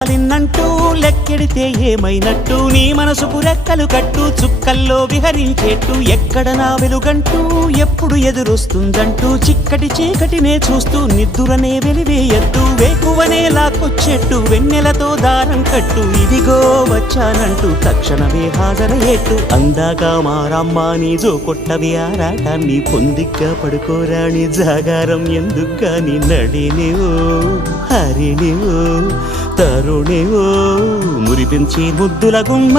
నిన్నంటూ లెక్కెడితే ఏమైనట్టు నీ మనసుకు రెక్కలు కట్టు చుక్కల్లో విహరించేట్టు ఎక్కడ నా వెలుగంటూ ఎప్పుడు ఎదురొస్తుందంటూ చిక్కటి చీకటినే చూస్తూ నిద్దురనే వెలివేయద్దు వేకువనే లాక్కొచ్చేట్టు వెన్నెలతో దారం కట్టు ఇదిగో వచ్చానంటూ తక్షణమే హాజరయ్యేట్టు అందాక మారమ్మ నీ జో కొట్టవి ఆరాటాన్ని పొందిగ్గా పడుకోరాని జాగారం ఎందుకు నీ నడినివో హరినివో తరుణివో మురిపించి ముద్దుల గుమ్మ